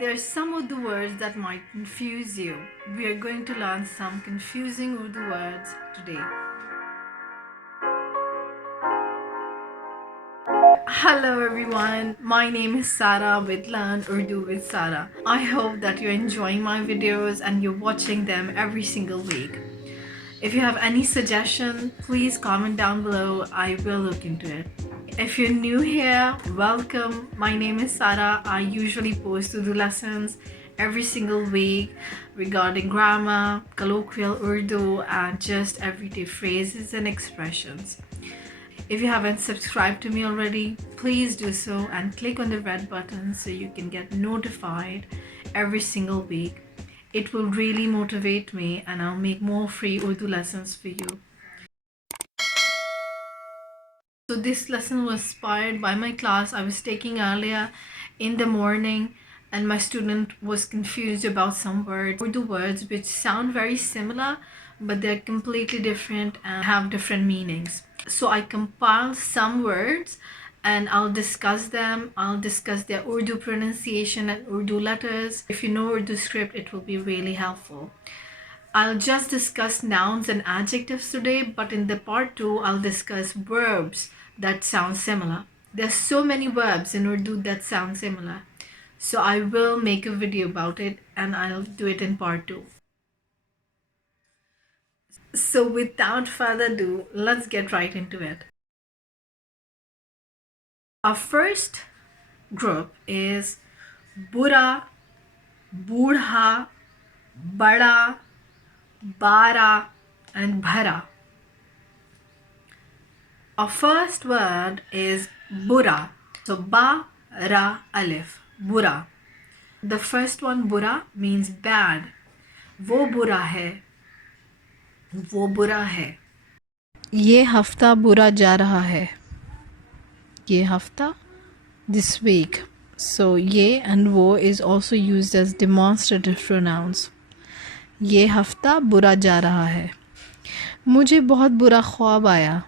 There are some Urdu words that might confuse you. We are going to learn some confusing Urdu words today. Hello everyone, my name is Sara with Learn Urdu with Sara. I hope that you're enjoying my videos and you're watching them every single week. If you have any suggestion, please comment down below. I will look into it. If you're new here, welcome. My name is Sara. I usually post Urdu lessons every single week regarding grammar, colloquial Urdu, and just everyday phrases and expressions. If you haven't subscribed to me already, please do so and click on the red button so you can get notified every single week. It will really motivate me and I'll make more free Urdu lessons for you. So this lesson was inspired by my class I was taking earlier in the morning, and my student was confused about some words, Urdu words which sound very similar but they're completely different and have different meanings. So I compiled some words and I'll discuss them. I'll discuss their Urdu pronunciation and Urdu letters. If you know Urdu script, it will be really helpful. I'll just discuss nouns and adjectives today, but in the part 2, I'll discuss verbs that sound similar. There's so many verbs in Urdu that sound similar. So I will make a video about it and I'll do it in part 2. So without further ado, let's get right into it. Our first group is Bura, Budha, Bada, Bara, and Bhara. Our first word is Bura. So Ba, Ra, Alif. Bura. The first one, Bura, means bad. वो बुरा है. वो बुरा है. ये हफ्ता बुरा जा रहा है. ये हफ्ता, this week. So ये and वो is also used as demonstrative pronouns. ये हफ्ता बुरा जा रहा है. मुझे बहुत बुरा ख्वाब आया.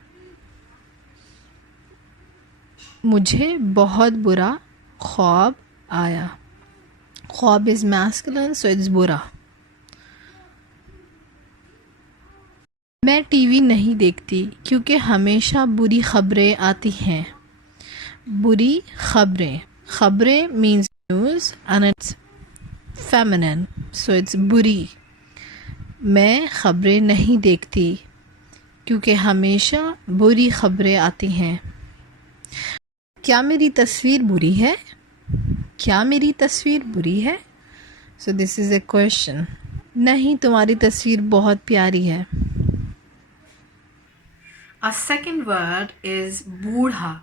मुझे बहुत बुरा ख्वाब आया. ख्वाब is masculine, so it's बुरा. मैं टीवी नहीं देखती क्योंकि हमेशा बुरी खबरें आती हैं. बुरी खबरें. खबरें means news and it's feminine, so it's बुरी. मैं खबरें नहीं देखती क्योंकि हमेशा बुरी खबरें आती हैं. क्या मेरी तस्वीर बुरी है? क्या मेरी तस्वीर बुरी है? So this is a question. नहीं, तुम्हारी तस्वीर बहुत प्यारी है. Our second word is बूढ़ा.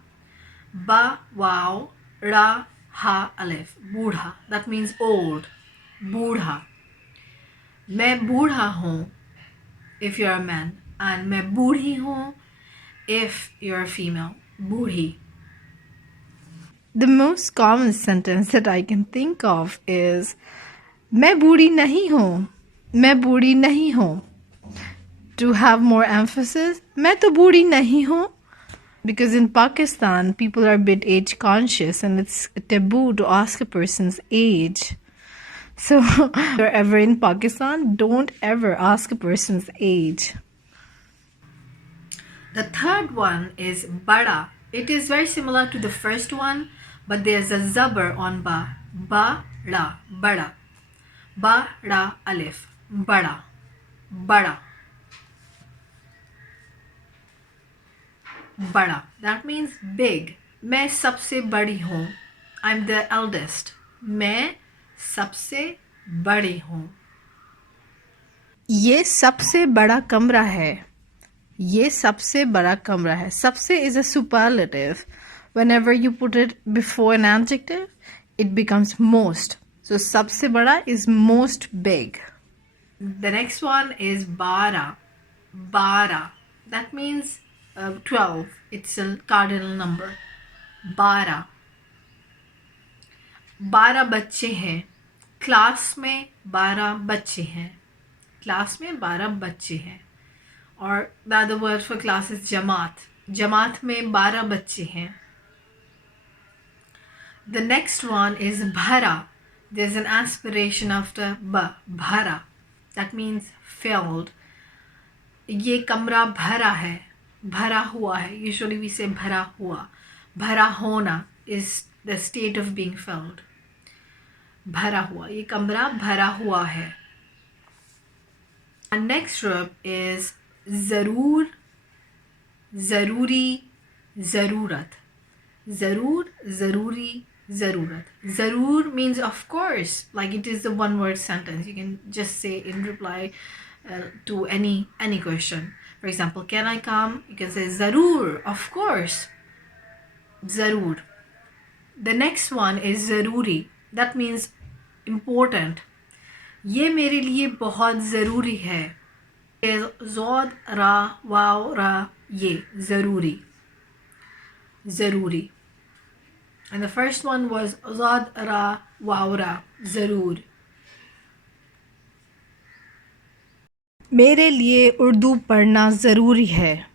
Ba, wow, ra, ha, alif. बूढ़ा. That means old. बूढ़ा. मैं बूढ़ा हूँ if you're a man, and मैं बूढ़ी हूँ if you're a female. Burhi. The most common sentence that I can think of is मैं बूढ़ी नहीं हूँ. मैं बूढ़ी नहीं हूँ. To have more emphasis, मैं तो बूढ़ी नहीं हूँ. Because in Pakistan, people are a bit age conscious and it's taboo to ask a person's age. So if you're ever in Pakistan, don't ever ask a person's age. The third one is Bada. It is very similar to the first one, but there's a zabar on ba. Ba, ra, bada. Ba, ra, alif. Bada. Bada. Bada. That means big. मैं सबसे बड़ी हूँ. I'm the eldest. मैं सबसे बड़ी हूँ. ये सबसे बड़ा कमरा है. ये सबसे बड़ा कमरा है. सबसे is a superlative. Whenever you put it before an adjective, it becomes most. So सबसे बड़ा is most big. The next one is bara. Bara. That means 12. It's a cardinal number. Bara. 12 बच्चे हैं. क्लास में 12 बच्चे हैं. Class में 12 बच्चे हैं. और the other word for class is जमात. जमात में 12 बच्चे हैं. The next one is भरा. There's an aspiration after ba, bhara. That means filled. ये कमरा भरा है, भरा हुआ है. Usually we say भरा हुआ. भरा होना is the state of being filled. भरा हुआ, ये कमरा भरा हुआ है. And next verb is ज़रूर, ज़रूरी, ज़रूरत. ज़रूर, ज़रूरी, ज़रूरत. ज़रूर means of course, like it is the one word sentence. You can just say in reply to any question. For example, can I come? You can say ज़रूर, of course. ज़रूर. The next one is ज़रूरी. That means important. ये मेरे लिए बहुत ज़रूरी है. ज़ोद रा वाव रा ये ज़रूरी, ज़रूरी. And the first one was ज़ोद रा वाव रा ज़रूर. मेरे लिए उर्दू पढ़ना ज़रूरी है.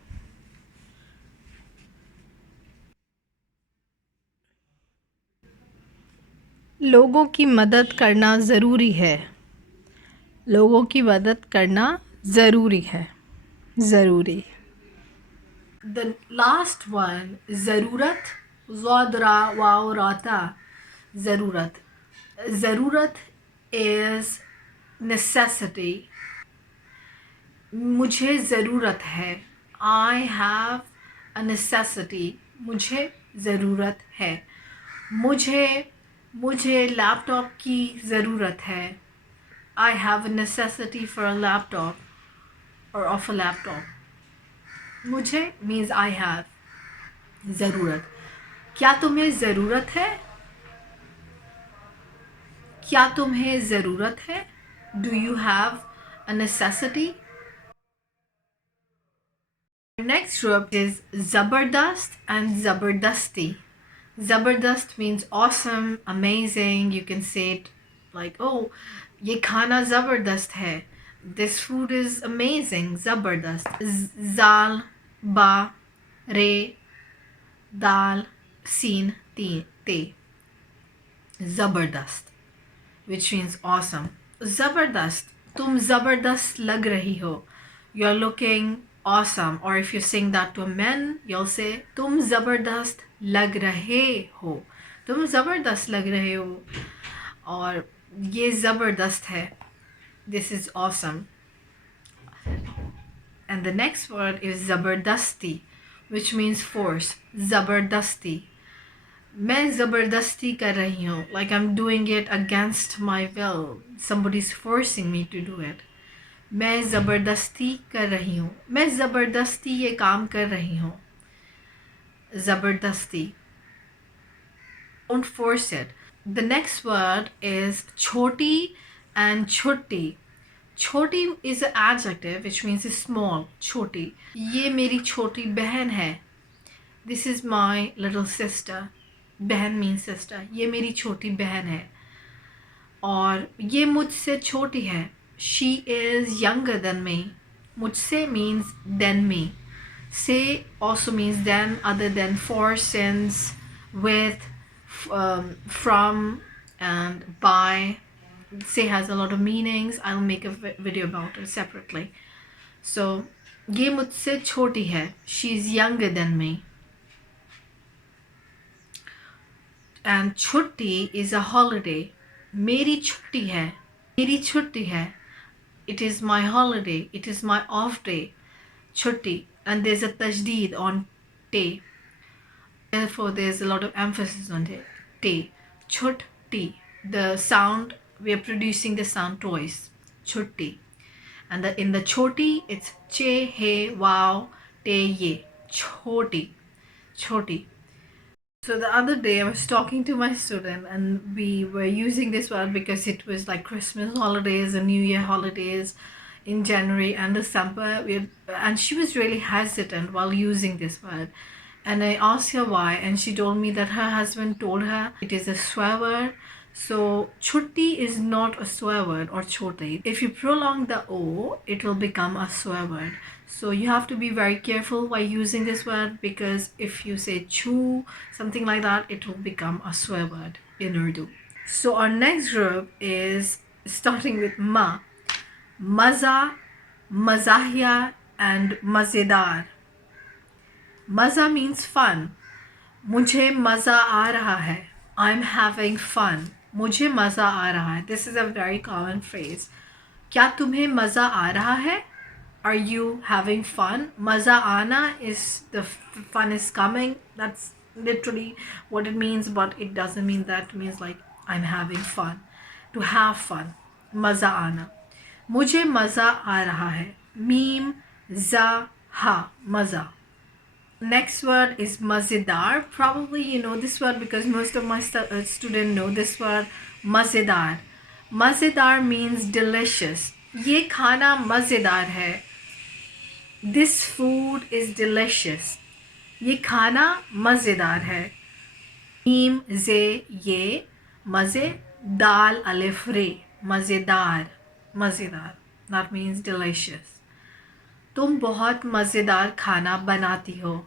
लोगों की मदद करना ज़रूरी है. लोगों की मदद करना ज़रूरी है, ज़रूरी. The last one, ज़रूरत, ज़ोद रा वाव राता, ज़रूरत. ज़रूरत is necessity. मुझे ज़रूरत है. I have a necessity. मुझे ज़रूरत है. मुझे लैपटॉप की ज़रूरत है. I have a necessity for a laptop or of a laptop. मुझे means I have. ज़रूरत. क्या तुम्हें ज़रूरत है? क्या तुम्हें ज़रूरत है? Do you have a necessity? Next verb is ज़बरदस्त and ज़बरदस्ती. ज़बरदस्त means awesome, amazing. You can say it like, oh, ये खाना ज़बरदस्त है. This food is amazing, ज़बरदस्त. ज़ाल, ba, re, dal, sin, te. ज़बरदस्त, which means awesome. ज़बरदस्त, तुम ज़बरदस्त लग रही हो. You're looking awesome. Or if you sing that to a man, you'll say तुम ज़बरदस्त लग रहे हो. तुम ज़बरदस्त लग रहे हो. और ये ज़बरदस्त है. This is awesome. And the next word is ज़बरदस्ती, which means force. ज़बरदस्ती. मैं ज़बरदस्ती कर रही हूँ. Like I'm doing it against my will. Somebody's forcing me to do it. मैं ज़बरदस्ती कर रही हूँ. मैं ज़बरदस्ती ये काम कर रही हूँ. ज़बरदस्ती. Don't force it. The next word is छोटी and छुट्टी. छोटी is an adjective which means small. छोटी. ये मेरी छोटी बहन है. This is my little sister. बहन means sister. ये मेरी छोटी बहन है. और ये मुझसे छोटी है. She is younger than me. मुझसे means than me. Say also means than, other than, for, since, with, from, and by. Say has a lot of meanings. I'll make a video about it separately. So ये मुझसे छोटी है. She's younger than me. And छुट्टी is a holiday. मेरी छुट्टी है. मेरी छुट्टी है. It is my holiday. It is my off day. छुट्टी. And there's a tajdeed on te. Therefore, there's a lot of emphasis on it. Te. Chutti. The sound, we are producing the sound twice. Chutti. And in the choti, it's che, he, wow, te, ye. Choti. Choti. So the other day I was talking to my student and we were using this word because it was like Christmas holidays and New Year holidays in January and December. And she was really hesitant while using this word. And I asked her why, and she told me that her husband told her it is a swear word. So chutti is not a swear word, or choti. If you prolong the o, it will become a swear word. So you have to be very careful while using this word, because if you say chu, something like that, it will become a swear word in Urdu. So our next group is starting with ma. Maza, mazahia, and mazedar. Maza means fun. मुझे मज़ा आ रहा है. I'm having fun. मुझे मज़ा आ रहा है. This is a very common phrase. क्या तुम्हें मज़ा आ रहा है? Are you having fun? मज़ा आना is the fun is coming. That's literally what it means, but it doesn't mean that. It means like I'm having fun. To have fun. मज़ा आना. मुझे मज़ा आ रहा है. मीम ज़ा हा मज़ा. Next word is mazedar. Probably you know this word because most of my students know this word, mazedar. Mazedar means delicious. ये खाना मज़ेदार है. This food is delicious. ये खाना मज़ेदार है. मीम जे ये मज़े दाल अलिफ रे मज़ेदार. मज़ेदार. That means delicious. तुम बहुत मज़ेदार खाना बनाती हो.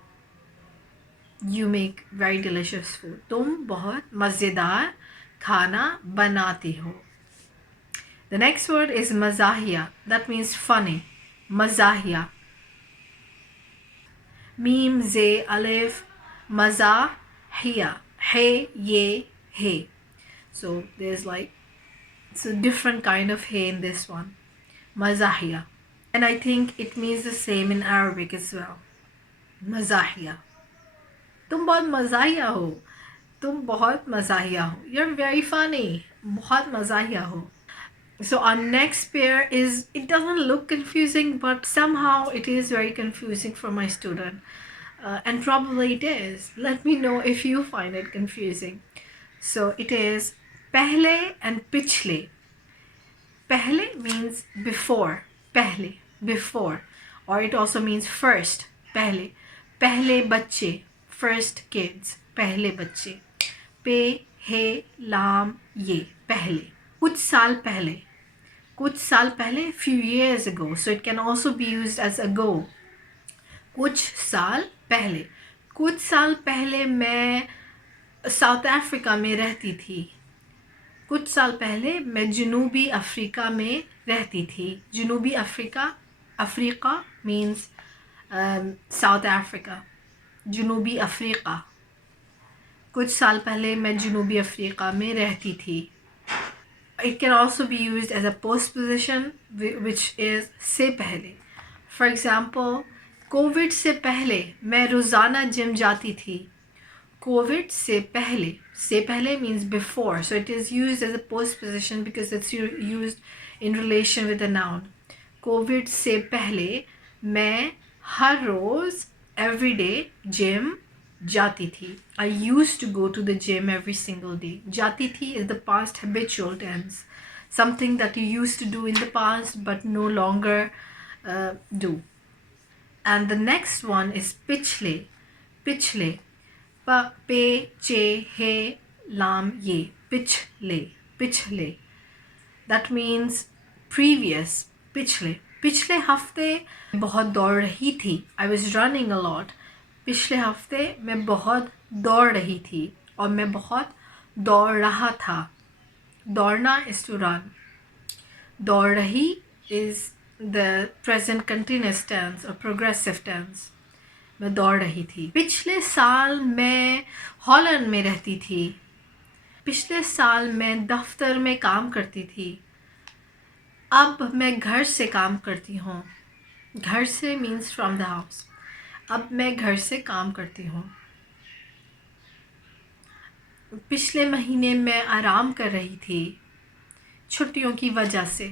You make very delicious food. तुम बहुत मज़ेदार खाना बनाती हो. The next word is mazahia. That means funny. Mazahia. Mim ze alif mazahia. Hey ye hey. So there's like it's a different kind of hey in this one. Mazahia. And I think it means the same in Arabic as well. Mazahia. तुम बहुत मज़ाहिया हो. तुम बहुत मज़ाहिया हो. You're very funny. बहुत मज़ाहिया हो. So our next pair is, it doesn't look confusing, but somehow it is very confusing for my student. And probably it is. Let me know if you find it confusing. So it is pehle and pichle. Pehle means before. Pehle, before. Or it also means first. Pehle. Pehle bacche. First kids. पहले बच्चे. पे हे लाम ये पहले. कुछ साल पहले. कुछ साल पहले, few years ago. So it can also be used as ago. कुछ साल पहले. कुछ साल पहले मैं साउथ अफ्रीका में रहती थी. कुछ साल पहले मैं जनूबी अफ्रीका में रहती थी. जनूबी Africa. Africa means south Africa. जनूबी अफ्रीका. कुछ साल पहले मैं जनूबी अफ्रीका में रहती थी. It can also be used as a postposition, which is से पहले. For example, कोविड से पहले मैं रोज़ाना जिम जाती थी. कोविड से पहले. से पहले means before. So it is used as a postposition because it's used in relation with a noun. Covid से पहले मैं हर रोज़ every day gym जाती थी. I used to go to the gym every single day. जाती थी is the past habitual tense. Something that you used to do in the past but no longer do. And the next one is पिछले. पिछले. प पे चे हे लाम ये. पिछले. पिछले. That means previous. पिछले. पिछले हफ्ते बहुत दौड़ रही थी. I was running a lot. पिछले हफ्ते मैं बहुत दौड़ रही थी और मैं बहुत दौड़ रहा था. दौड़ना is to run. दौड़ रही is the present continuous tense or progressive tense. मैं दौड़ रही थी. पिछले साल मैं हॉलैंड में रहती थी. पिछले साल मैं दफ्तर में काम करती थी. अब मैं घर से काम करती हूँ. घर से means from the house. अब मैं घर से काम करती हूँ. पिछले महीने मैं आराम कर रही थी छुट्टियों की वजह से.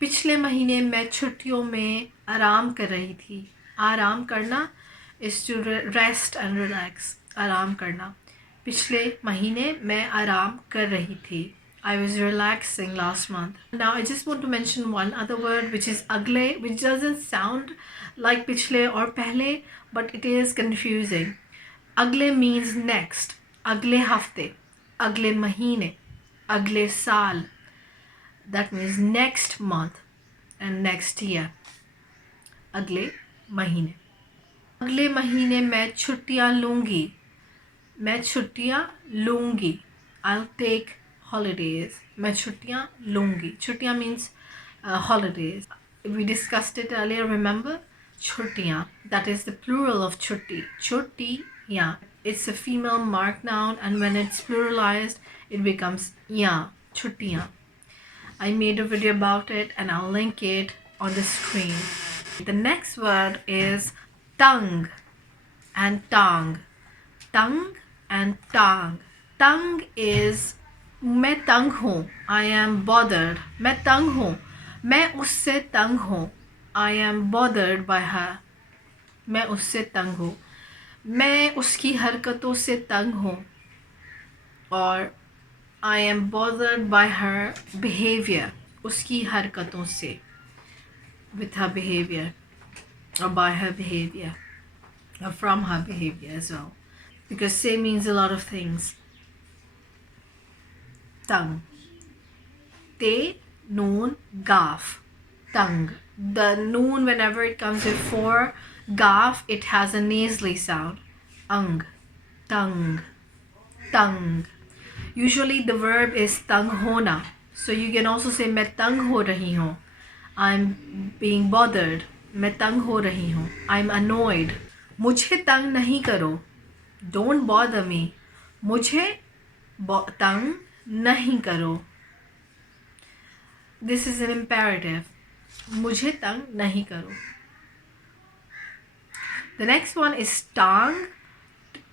पिछले महीने मैं छुट्टियों में आराम कर रही थी. आराम करना is to rest and relax. आराम करना. पिछले महीने मैं आराम कर रही थी. I was relaxing last month. Now I just want to mention one other word which is agle, which doesn't sound like pichle or pehle, but it is confusing. Agle means next. Agle hafte. Agle mahine. Agle saal. That means next month and next year. Agle mahine. अगले महीने मैं छुट्टियां लूँगी. मैं छुट्टियाँ लूँगी. I'll take holidays. मैं छुट्टियाँ लूँगी. छुट्टियाँ means holidays. We discussed it earlier, remember? छुट्टियाँ. That is the plural of छुट्टी. छुट्टियाँ. It's a female marked noun, and when it's pluralized, it becomes या. छुट्टियाँ. I made a video about it and I'll link it on the screen. The next word is tongue and tongue. Tongue and tongue. Tongue is मैं तंग हूँ. I am bothered. मैं तंग हूँ. मैं उससे तंग हूँ. I am bothered by her. मैं उससे तंग हूँ. मैं उसकी हरकतों से तंग हूँ. और I am bothered by her behavior. उसकी हरकतों से. With her behavior. Or by her behavior. Or from her behavior as well. Because say means a lot of things. Tongue. Te, noon, gaf. Tongue. The noon, whenever it comes before gaf, it has a nasally sound. Ung. Tongue. Tongue. Usually the verb is tang hona. So you can also say मैं तंग हो रही हूँ. I'm being bothered. मैं तंग हो रही हूँ. I'm annoyed. मुझे तंग नहीं करो. Don't bother me. मुझे तंग नहीं करो. This is an imperative. मुझे तंग नहीं करो. The next one is टांग.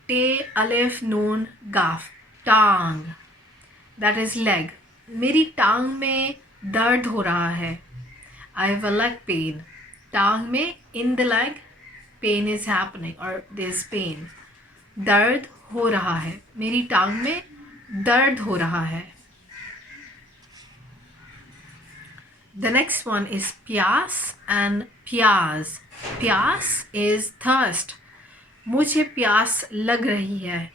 Te, alif, noon, gaf. टांग. That is leg. मेरी टांग में दर्द हो रहा है. I have a leg pain. टांग में in the leg pain is happening or there's pain. दर्द हो रहा है. मेरी टांग में दर्द हो रहा है. The next one is प्यास and प्याज. प्यास is thirst. मुझे प्यास लग रही है.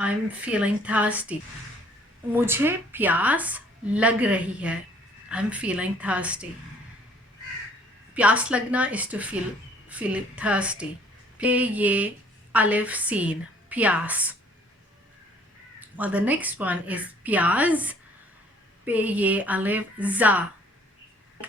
I'm feeling thirsty. मुझे प्यास लग रही है. I'm feeling thirsty. प्यास लगना is to feel thirsty. पे ये alif sin. प्यास. Well, the next one is प्याज. पे ये alif za.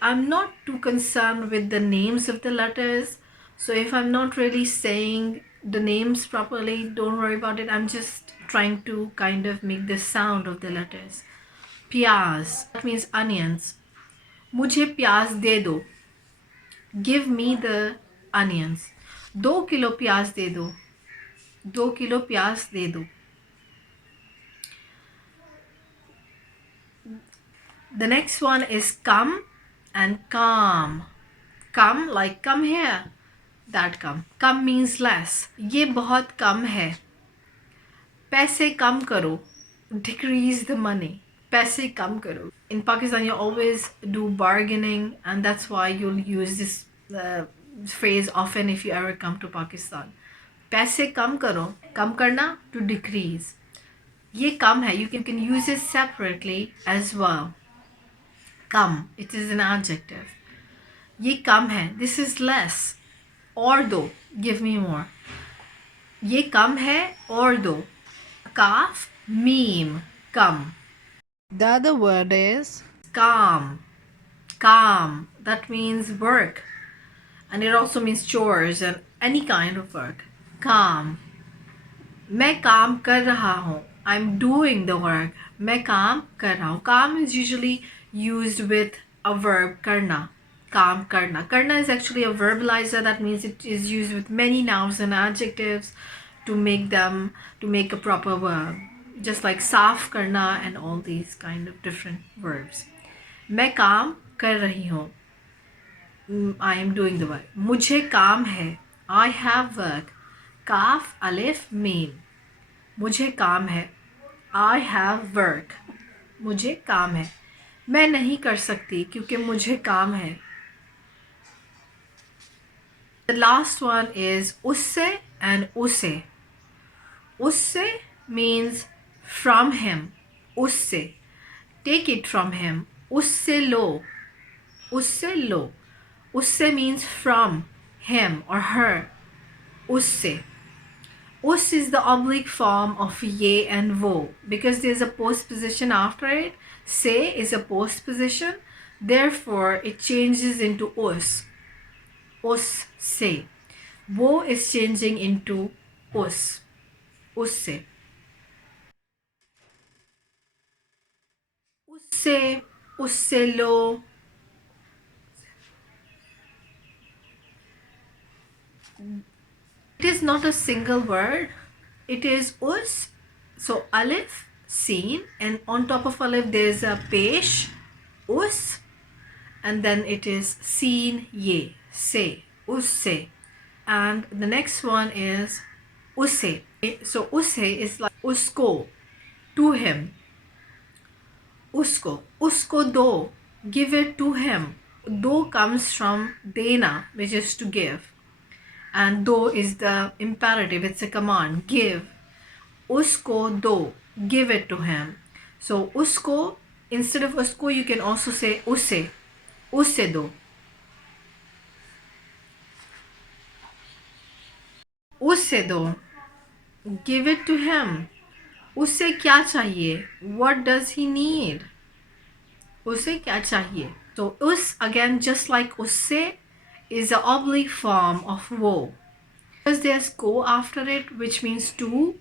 I'm not too concerned with the names of the letters. So if I'm not really saying the names properly, don't worry about it. I'm just trying to kind of make the sound of the letters. Pyaz, that means onions. मुझे प्याज दे दो. Give me the onions. 2 kilo प्याज दे दो. 2 kilo प्याज दे दो. The next one is come and calm. Come like come here. That come. Come means less. ये बहुत कम है. पैसे कम करो. Decrease the money. पैसे कम करो. In Pakistan, you always do bargaining, and that's why you'll use this phrase often if you ever come to Pakistan. पैसे कम करो. कम करना to decrease. ये कम है. You can use it separately as well. Come. It is an adjective. ये कम है. This is less. और दो. Give me more. ये कम है और दो. Kaf, meme, come. The other word is calm. Calm. That means work. And it also means chores and any kind of work. Calm. मैं काम कर रहा हूँ. I'm doing the work. मैं काम कर रहा हूँ. Calm is usually used with a verb करना. काम करना. Karna is actually a verbalizer. That means it is used with many nouns and adjectives to make a proper verb. Just like साफ करना and all these kind of different verbs. मैं काम कर रही हूँ. I am doing the work. मुझे काम है. I have work. काफ अलिफ मीम. मुझे काम है. I have work. मुझे काम है. मैं नहीं कर सकती क्योंकि मुझे काम है. The last one is उससे and उसे. उससे means from him. उससे. Take it from him. उससे लो. उससे लो. उससे means from him or her. उससे. Us is the oblique form of ye and wo because there's a postposition after it. Se is a postposition, therefore it changes into us. Us se. Wo is changing into us. Usse. Usse, usse lo. It is not a single word. It is us. So alif, seen, and on top of alif there is a pesh, us, and then it is seen, ye, se, usse. And the next one is usse. So usse is like usko, to him. Usko do, give it to him. Do comes from dena, which is to give, and do is the imperative, it's a command, give. Usko do, give it to him. So usko, instead of usko you can also say usse do. Usse do, give it to him. उसे क्या चाहिए? What does he need? उसे क्या चाहिए? So us again, just like usse, is the oblique form of wo. Because there's ko after it, which means to,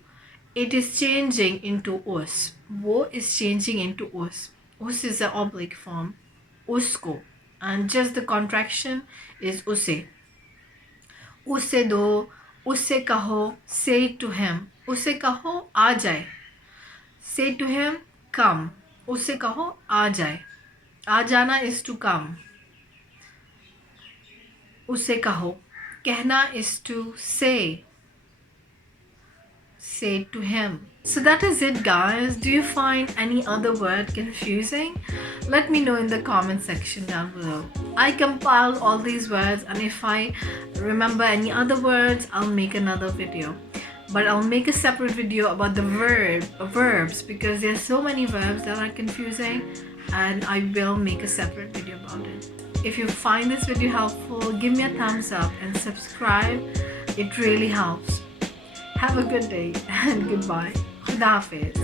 it is changing into us. Wo is changing into us. Us is the oblique form. Usko. And just the contraction is usse. उसे दो, उसे कहो, say to him. उसे कहो आ जाए. Say to him, come. उसे कहो आ जाए. आ जाना is to come. उसे कहो. कहना is to say. Say to him. So that is it, guys. Do you find any other word confusing? Let me know in the comment section down below. I compiled all these words, and if I remember any other words, I'll make another video. But I'll make a separate video about the verbs, because there's so many verbs that are confusing, and I will make a separate video about it. If you find this video helpful, give me a thumbs up and subscribe. It really helps. Have a good day and goodbye. Khuda Hafiz.